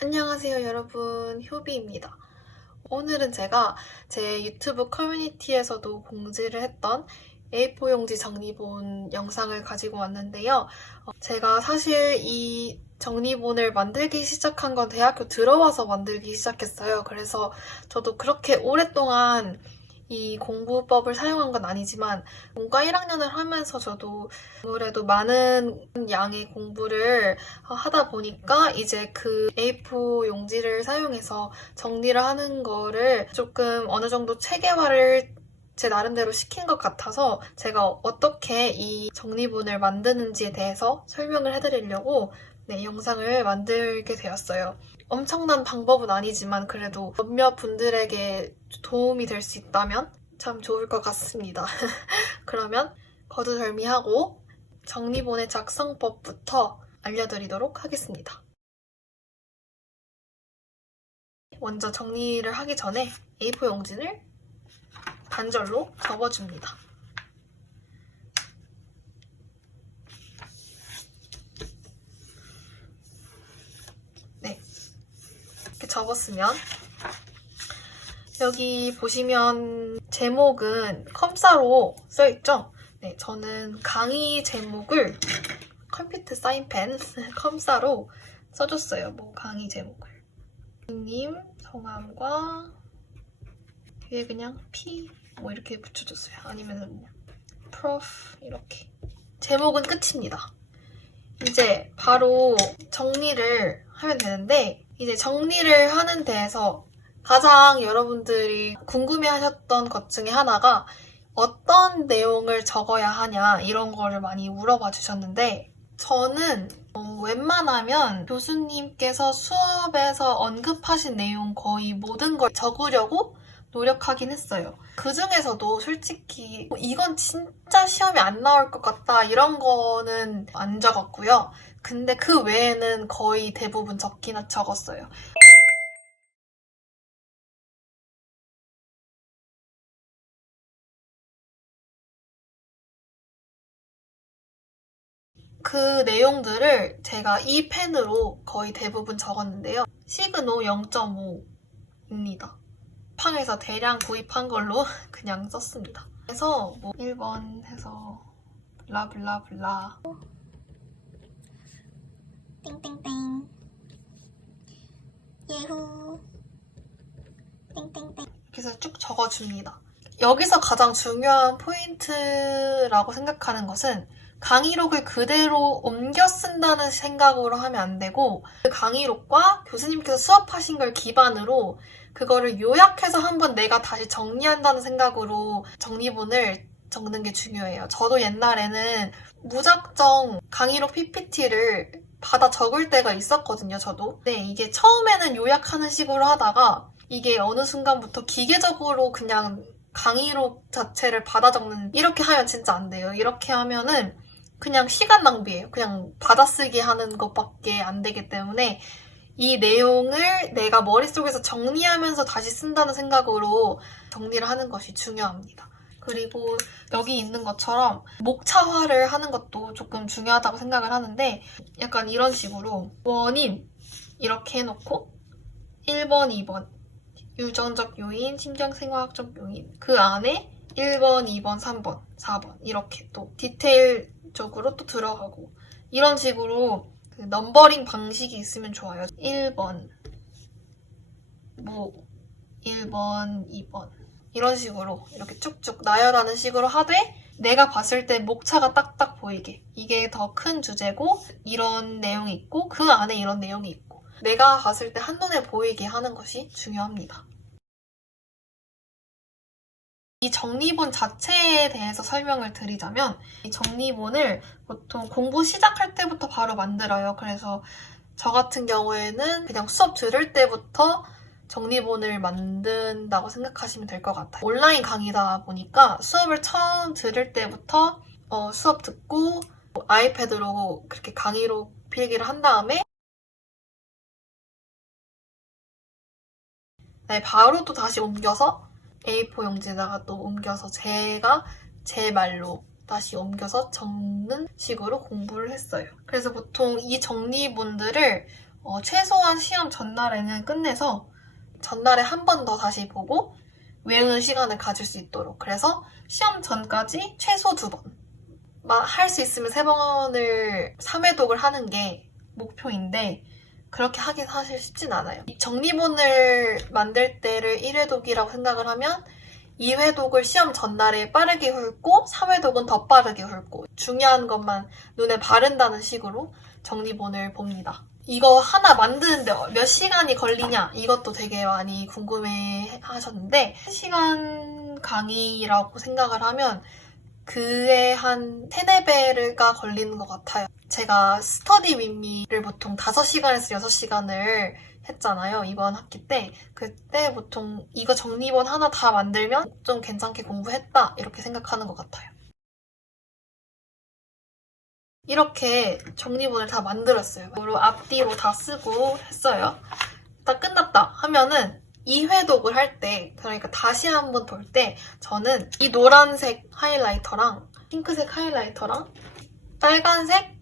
안녕하세요 여러분 효비입니다. 오늘은 제가 제 유튜브 커뮤니티에서도 공지를 했던 A4 용지 정리본 영상을 가지고 왔는데요. 어, 제가 사실 이 정리본을 만들기 시작한 건 대학교 들어와서 만들기 시작했어요. 그래서 저도 그렇게 오랫동안 이 공부법을 사용한 건 아니지만 문과 1학년을 하면서 저도 아무래도 많은 양의 공부를 하다 보니까 이제 그 A4 용지를 사용해서 정리를 하는 거를 조금 어느 정도 체계화를 제 나름대로 시킨 것 같아서 제가 어떻게 이 정리본을 만드는지에 대해서 설명을 해드리려고 네, 영상을 만들게 되었어요. 엄청난 방법은 아니지만 그래도 몇몇 분들에게 도움이 될 수 있다면 참 좋을 것 같습니다. 그러면 거두절미하고 정리본의 작성법부터 알려드리도록 하겠습니다. 먼저 정리를 하기 전에 A4 용지를 반절로 접어줍니다. 네. 이렇게 접었으면 여기 보시면 제목은 컴사로 써있죠? 네, 저는 강의 제목을 컴퓨터 사인펜 컴사로 써줬어요. 뭐 강의 제목을. 님 성함과 뒤에 그냥 P 뭐 이렇게 붙여줬어요. 아니면은 그냥 prof 이렇게. 제목은 끝입니다. 이제 바로 정리를 하면 되는데 이제 정리를 하는 데에서 가장 여러분들이 궁금해 하셨던 것 중에 하나가 어떤 내용을 적어야 하냐 이런 거를 많이 물어봐 주셨는데 저는 어, 웬만하면 교수님께서 수업에서 언급하신 내용 거의 모든 걸 적으려고 노력하긴 했어요. 그 중에서도 솔직히 어, 이건 진짜 시험에 안 나올 것 같다 이런 거는 안 적었고요. 근데 그 외에는 거의 대부분 적기나 적었어요. 그 내용들을 제가 이 펜으로 거의 대부분 적었는데요. 시그노 0.5입니다. 팡에서 대량 구입한 걸로 그냥 썼습니다. 그래서 뭐 1번 해서 블라블라블라 땡땡땡 예후 땡땡땡 해서 쭉 적어줍니다. 여기서 가장 중요한 포인트라고 생각하는 것은 강의록을 그대로 옮겨 쓴다는 생각으로 하면 안 되고 그 강의록과 교수님께서 수업하신 걸 기반으로 그거를 요약해서 한번 내가 다시 정리한다는 생각으로 정리본을 적는 게 중요해요. 저도 옛날에는 무작정 강의록 PPT를 받아 적을 때가 있었거든요, 저도. 네, 이게 처음에는 요약하는 식으로 하다가 이게 어느 순간부터 기계적으로 그냥 강의록 자체를 받아 적는 이렇게 하면 진짜 안 돼요. 이렇게 하면은 그냥 시간 낭비예요. 그냥 받아쓰기 하는 것밖에 안 되기 때문에 이 내용을 내가 머릿속에서 정리하면서 다시 쓴다는 생각으로 정리를 하는 것이 중요합니다. 그리고 여기 있는 것처럼 목차화를 하는 것도 조금 중요하다고 생각을 하는데 약간 이런 식으로 원인 이렇게 해놓고 1번, 2번. 유전적 요인, 심장생화학적 요인. 그 안에 1번, 2번, 3번, 4번 이렇게 또 디테일적으로 또 들어가고 이런 식으로 그 넘버링 방식이 있으면 좋아요. 1번, 뭐 1번, 2번 이런 식으로 이렇게 쭉쭉 나열하는 식으로 하되 내가 봤을 때 목차가 딱딱 보이게 이게 더 큰 주제고 이런 내용이 있고 그 안에 이런 내용이 있고 내가 봤을 때 한눈에 보이게 하는 것이 중요합니다. 이 정리본 자체에 대해서 설명을 드리자면 이 정리본을 보통 공부 시작할 때부터 바로 만들어요. 그래서 저 같은 경우에는 그냥 수업 들을 때부터 정리본을 만든다고 생각하시면 될 것 같아요. 온라인 강의다 보니까 수업을 처음 들을 때부터 어, 수업 듣고 아이패드로 그렇게 강의로 필기를 한 다음에 네, 바로 또 다시 옮겨서 A4 용지에다가 또 옮겨서 제가 제 말로 다시 옮겨서 적는 식으로 공부를 했어요. 그래서 보통 이 정리본들을 어, 최소한 시험 전날에는 끝내서 전날에 한 번 더 다시 보고 외우는 시간을 가질 수 있도록. 그래서 시험 전까지 최소 두 번. 할 수 있으면 세 번을 3회독을 하는 게 목표인데, 그렇게 하긴 사실 쉽진 않아요. 이 정리본을 만들 때를 1회독이라고 생각을 하면 2회독을 시험 전날에 빠르게 훑고 3회독은 더 빠르게 훑고 중요한 것만 눈에 바른다는 식으로 정리본을 봅니다. 이거 하나 만드는데 몇 시간이 걸리냐 이것도 되게 많이 궁금해 하셨는데 1시간 강의라고 생각을 하면 그에 한 3, 4배가 걸리는 것 같아요. 제가 스터디 윈미를 보통 5시간에서 6시간을 했잖아요. 이번 학기 때. 그때 보통 이거 정리본 하나 다 만들면 좀 괜찮게 공부했다. 이렇게 생각하는 것 같아요. 이렇게 정리본을 다 만들었어요. 그리고 앞뒤로 다 쓰고 했어요. 다 끝났다 하면은 2회독을 할 때, 그러니까 다시 한번 볼 때, 저는 이 노란색 하이라이터랑 핑크색 하이라이터랑 빨간색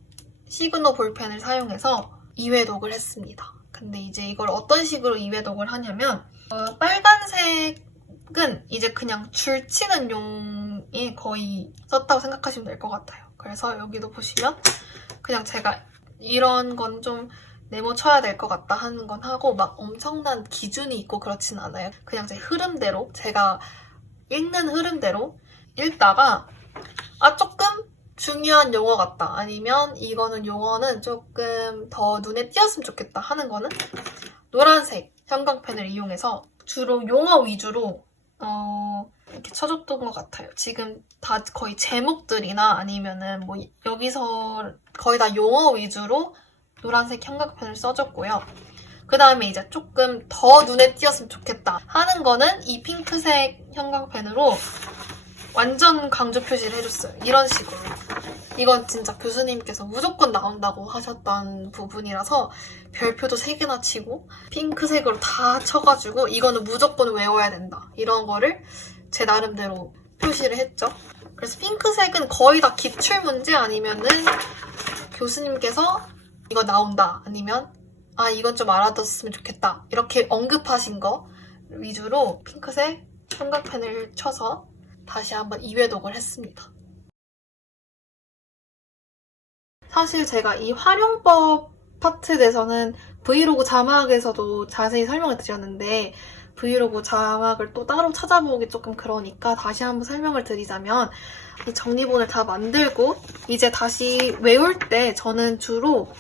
시그너 볼펜을 사용해서 2회독을 했습니다. 근데 이제 이걸 어떤 식으로 2회독을 하냐면, 어, 빨간색은 이제 그냥 줄 치는 용에 거의 썼다고 생각하시면 될 것 같아요. 그래서 여기도 보시면 그냥 제가 이런 건 좀 네모 쳐야 될 것 같다 하는 건 하고 막 엄청난 기준이 있고 그렇진 않아요. 그냥 제 흐름대로 제가 읽는 흐름대로 읽다가 아 조금 중요한 용어 같다 아니면 이거는 용어는 조금 더 눈에 띄었으면 좋겠다 하는 거는 노란색 형광펜을 이용해서 주로 용어 위주로 어, 이렇게 쳐줬던 것 같아요. 지금 다 거의 제목들이나 아니면은 뭐 여기서 거의 다 용어 위주로 노란색 형광펜을 써줬고요. 그 다음에 이제 조금 더 눈에 띄었으면 좋겠다 하는 거는 이 핑크색 형광펜으로 완전 강조 표시를 해줬어요. 이런 식으로. 이건 진짜 교수님께서 무조건 나온다고 하셨던 부분이라서 별표도 3개나 치고 핑크색으로 다 쳐가지고 이거는 무조건 외워야 된다. 이런 거를 제 나름대로 표시를 했죠. 그래서 핑크색은 거의 다 기출 문제 아니면은 교수님께서 이거 나온다. 아니면 아 이건 좀 알아뒀으면 좋겠다. 이렇게 언급하신 거 위주로 핑크색 형광펜을 쳐서 다시 한번 2회독을 했습니다. 사실 제가 이 활용법 파트 에서는 브이로그 자막에서도 자세히 설명을 드렸는데 브이로그 자막을 또 따로 찾아보기 조금 그러니까 다시 한번 설명을 드리자면 이 정리본을 다 만들고 이제 다시 외울 때 저는 주로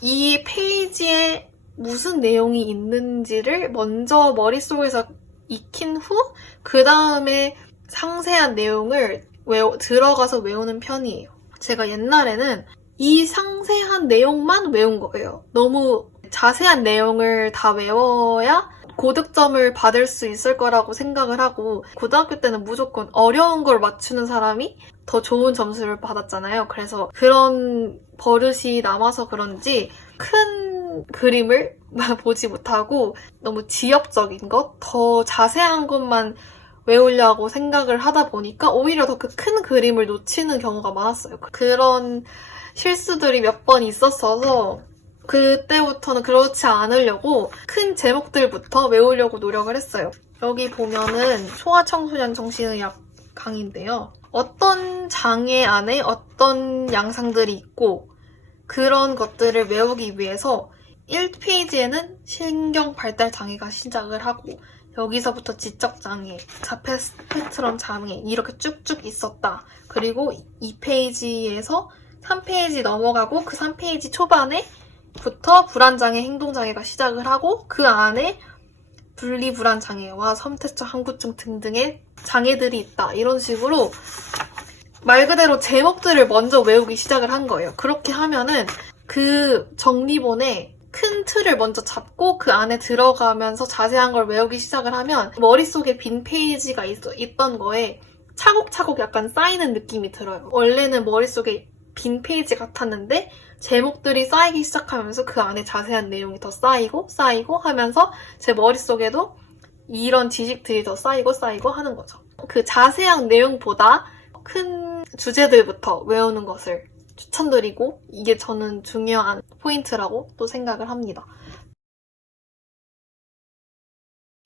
이 페이지에 무슨 내용이 있는지를 먼저 머릿속에서 익힌 후 그 다음에 상세한 내용을 외워, 들어가서 외우는 편이에요. 제가 옛날에는 이 상세한 내용만 외운 거예요. 너무 자세한 내용을 다 외워야 고득점을 받을 수 있을 거라고 생각을 하고 고등학교 때는 무조건 어려운 걸 맞추는 사람이 더 좋은 점수를 받았잖아요. 그래서 그런 버릇이 남아서 그런지 큰 그림을 보지 못하고 너무 지역적인 것, 더 자세한 것만 외우려고 생각을 하다 보니까 오히려 더 그 큰 그림을 놓치는 경우가 많았어요. 그런 실수들이 몇 번 있었어서 그때부터는 그렇지 않으려고 큰 제목들부터 외우려고 노력을 했어요. 여기 보면은 소아청소년 정신의학 강의인데요. 어떤 장애 안에 어떤 양상들이 있고 그런 것들을 외우기 위해서 1페이지에는 신경 발달 장애가 시작을 하고 여기서부터 지적 장애, 자폐 스펙트럼 장애 이렇게 쭉쭉 있었다. 그리고 2페이지에서 3페이지 넘어가고 그 3페이지 초반에 부터 불안장애, 행동장애가 시작을 하고 그 안에 분리불안장애와 섬태적 항구증 등등의 장애들이 있다. 이런 식으로 말 그대로 제목들을 먼저 외우기 시작을 한 거예요. 그렇게 하면은 그 정리본에 큰 틀을 먼저 잡고 그 안에 들어가면서 자세한 걸 외우기 시작을 하면 머릿속에 빈 페이지가 있, 있던 거에 차곡차곡 약간 쌓이는 느낌이 들어요. 원래는 머릿속에 빈 페이지 같았는데 제목들이 쌓이기 시작하면서 그 안에 자세한 내용이 더 쌓이고 쌓이고 하면서 제 머릿속에도 이런 지식들이 더 쌓이고 쌓이고 하는 거죠. 그 자세한 내용보다 큰 주제들부터 외우는 것을 추천드리고 이게 저는 중요한 포인트라고 또 생각을 합니다.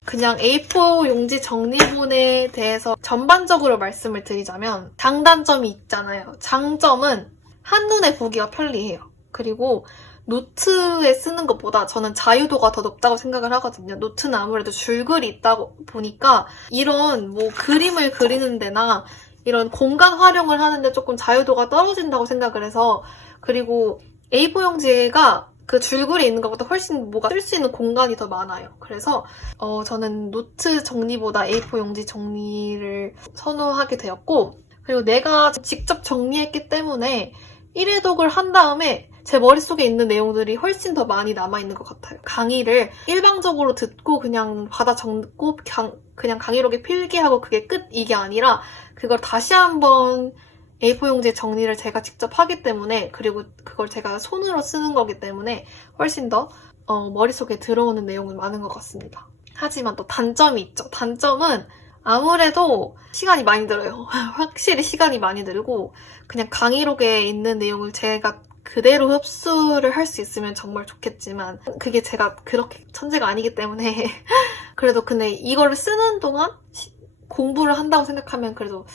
그냥 A4 용지 정리본에 대해서 전반적으로 말씀을 드리자면 장단점이 있잖아요. 장점은 한눈에 보기가 편리해요. 그리고 노트에 쓰는 것보다 저는 자유도가 더 높다고 생각을 하거든요. 노트는 아무래도 줄글이 있다 보니까 이런 뭐 그림을 그리는 데나 이런 공간 활용을 하는데 조금 자유도가 떨어진다고 생각을 해서 그리고 A4 용지가 그 줄글이 있는 것보다 훨씬 뭐가 쓸 수 있는 공간이 더 많아요. 그래서 어, 저는 노트 정리보다 A4 용지 정리를 선호하게 되었고 그리고 내가 직접 정리했기 때문에 1회독을 한 다음에 제 머릿속에 있는 내용들이 훨씬 더 많이 남아있는 것 같아요. 강의를 일방적으로 듣고 그냥 받아 적고 강- 그냥 강의록에 필기하고 그게 끝 이게 아니라 그걸 다시 한번 A4 용지 정리를 제가 직접 하기 때문에 그리고 그걸 제가 손으로 쓰는 거기 때문에 훨씬 더 어, 머릿속에 들어오는 내용은 많은 것 같습니다. 하지만 또 단점이 있죠. 단점은 아무래도 시간이 많이 들어요. 확실히 시간이 많이 들고 그냥 강의록에 있는 내용을 제가 그대로 흡수를 할 수 있으면 정말 좋겠지만 그게 제가 그렇게 천재가 아니기 때문에 그래도 근데 이거를 쓰는 동안 시- 공부를 한다고 생각하면 그래도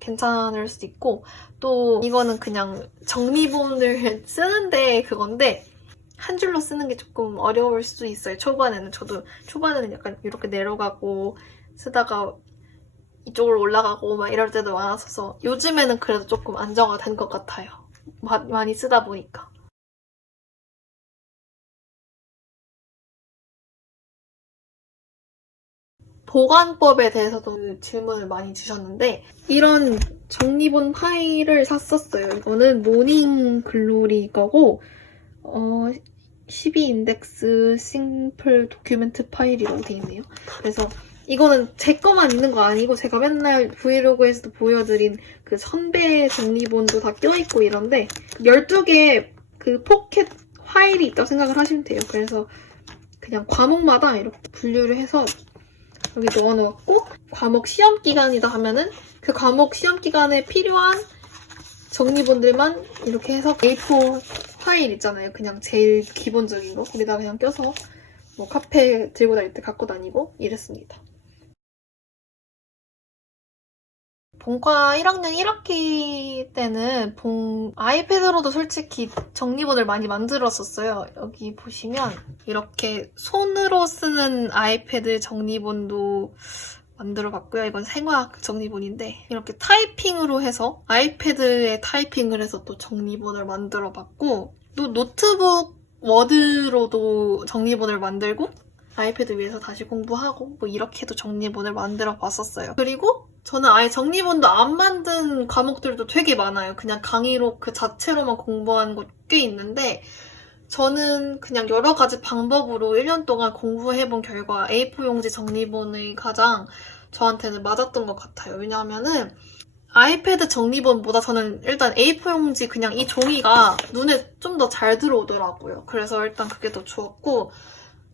괜찮을 수도 있고 또 이거는 그냥 정리본을 쓰는데 그건데 한 줄로 쓰는 게 조금 어려울 수도 있어요. 초반에는 저도 초반에는 약간 이렇게 내려가고 쓰다가 이쪽으로 올라가고 막 이럴 때도 많았어서 요즘에는 그래도 조금 안정화된 것 같아요. 마- 많이 쓰다 보니까. 보관법에 대해서도 질문을 많이 주셨는데 이런 정리본 파일을 샀었어요. 이거는 모닝 글로리 거고 어, 12 인덱스 심플 도큐멘트 파일이라고 되어 있네요. 그래서 이거는 제 거만 있는 거 아니고 제가 맨날 브이로그에서도 보여드린 그 선배 정리본도 다 껴있고 이런데 12개 그 포켓 파일이 있다고 생각을 하시면 돼요. 그래서 그냥 과목마다 이렇게 분류를 해서 여기 넣어놓았고 과목 시험 기간이다 하면은 그 과목 시험 기간에 필요한 정리본들만 이렇게 해서 A4 파일 있잖아요. 그냥 제일 기본적인 거 거기다 그냥 껴서 뭐 카페 들고 다닐 때 갖고 다니고 이랬습니다. 본과 1학년 1학기 때는 본 아이패드로도 솔직히 정리본을 많이 만들었었어요. 여기 보시면 이렇게 손으로 쓰는 아이패드 정리본도 만들어 봤고요. 이건 생화학 정리본인데 이렇게 타이핑으로 해서 아이패드에 타이핑을 해서 또 정리본을 만들어 봤고 또 노트북 워드로도 정리본을 만들고 아이패드 위에서 다시 공부하고 뭐 이렇게도 정리본을 만들어 봤었어요. 그리고 저는 아예 정리본도 안 만든 과목들도 되게 많아요. 그냥 강의로 그 자체로만 공부한 거꽤 있는데 저는 그냥 여러 가지 방법으로 1년 동안 공부해본 결과 A4 용지 정리본이 가장 저한테는 맞았던 것 같아요. 왜냐하면은 아이패드 정리본보다 저는 일단 A4 용지 그냥 이 종이가 눈에 좀 더 잘 들어오더라고요. 그래서 일단 그게 더 좋았고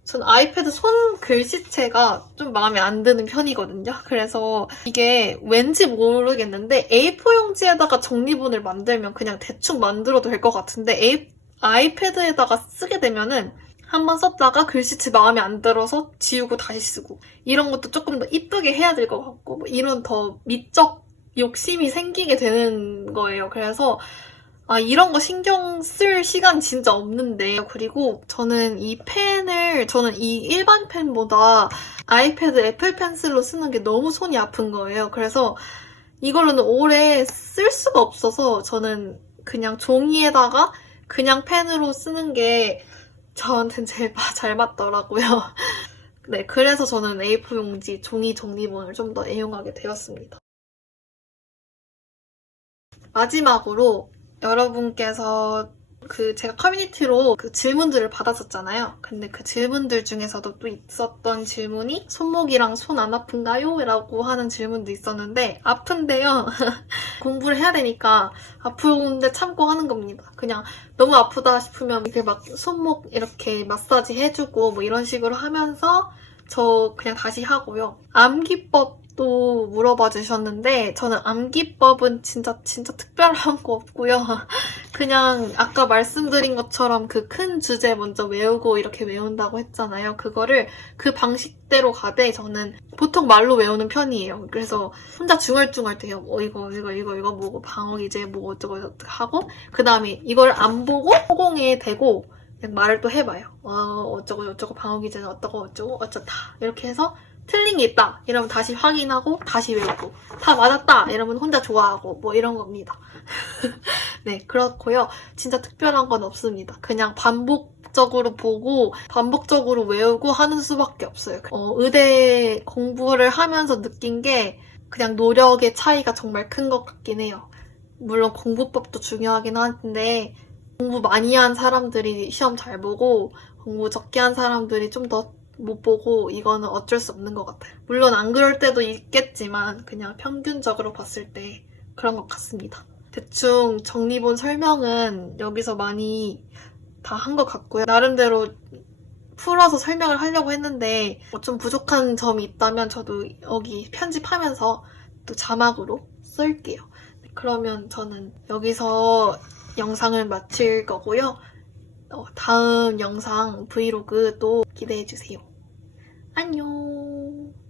전 아이패드 손 글씨체가 좀 마음에 안 드는 편이거든요. 그래서 이게 왠지 모르겠는데 A4 용지에다가 정리본을 만들면 그냥 대충 만들어도 될 것 같은데 A, 아이패드에다가 쓰게 되면은 한번 썼다가 글씨체 마음에 안 들어서 지우고 다시 쓰고 이런 것도 조금 더 이쁘게 해야 될 것 같고 뭐 이런 더 미적 욕심이 생기게 되는 거예요. 그래서 아, 이런 거 신경 쓸 시간 진짜 없는데. 그리고 저는 이 펜을, 저는 이 일반 펜보다 아이패드 애플 펜슬로 쓰는 게 너무 손이 아픈 거예요. 그래서 이걸로는 오래 쓸 수가 없어서 저는 그냥 종이에다가 그냥 펜으로 쓰는 게 저한테는 제일 마- 잘 맞더라고요. 네, 그래서 저는 A4 용지 종이 정리본을 좀 더 애용하게 되었습니다. 마지막으로 여러분께서 그 제가 커뮤니티로 그 질문들을 받았었잖아요. 근데 그 질문들 중에서도 또 있었던 질문이 손목이랑 손 안 아픈가요? 라고 하는 질문도 있었는데 아픈데요. 공부를 해야 되니까 아픈데 참고 하는 겁니다. 그냥 너무 아프다 싶으면 이렇게 막 손목 이렇게 마사지 해주고 뭐 이런 식으로 하면서 저 그냥 다시 하고요. 암기법 또 물어봐 주셨는데 저는 암기법은 진짜 진짜 특별한 거 없고요. 그냥 아까 말씀드린 것처럼 그 큰 주제 먼저 외우고 이렇게 외운다고 했잖아요. 그거를 그 방식대로 가되 저는 보통 말로 외우는 편이에요. 그래서 혼자 중얼중얼 돼요. 어 이거 이거 이거 이거 뭐고 방어 이제 뭐 어쩌고 저쩌고 하고 그 다음에 이걸 안 보고 허공에 대고 말을 또 해봐요. 어 어쩌고 저쩌고 방어 기제는 어떠고 어쩌고 어쩌다 이렇게 해서 틀린 게 있다 이러면 다시 확인하고 다시 외우고 다 맞았다 이러면 혼자 좋아하고 뭐 이런 겁니다. 네 그렇고요. 진짜 특별한 건 없습니다. 그냥 반복적으로 보고 반복적으로 외우고 하는 수밖에 없어요. 어, 의대 공부를 하면서 느낀 게 그냥 노력의 차이가 정말 큰 것 같긴 해요. 물론 공부법도 중요하긴 한데 공부 많이 한 사람들이 시험 잘 보고 공부 적게 한 사람들이 좀더 못 보고 이거는 어쩔 수 없는 것 같아요. 물론 안 그럴 때도 있겠지만 그냥 평균적으로 봤을 때 그런 것 같습니다. 대충 정리본 설명은 여기서 많이 다 한 것 같고요. 나름대로 풀어서 설명을 하려고 했는데 뭐좀 부족한 점이 있다면 저도 여기 편집하면서 또 자막으로 쓸게요. 그러면 저는 여기서 영상을 마칠 거고요. 어, 다음 영상 브이로그 또 기대해주세요. 안녕!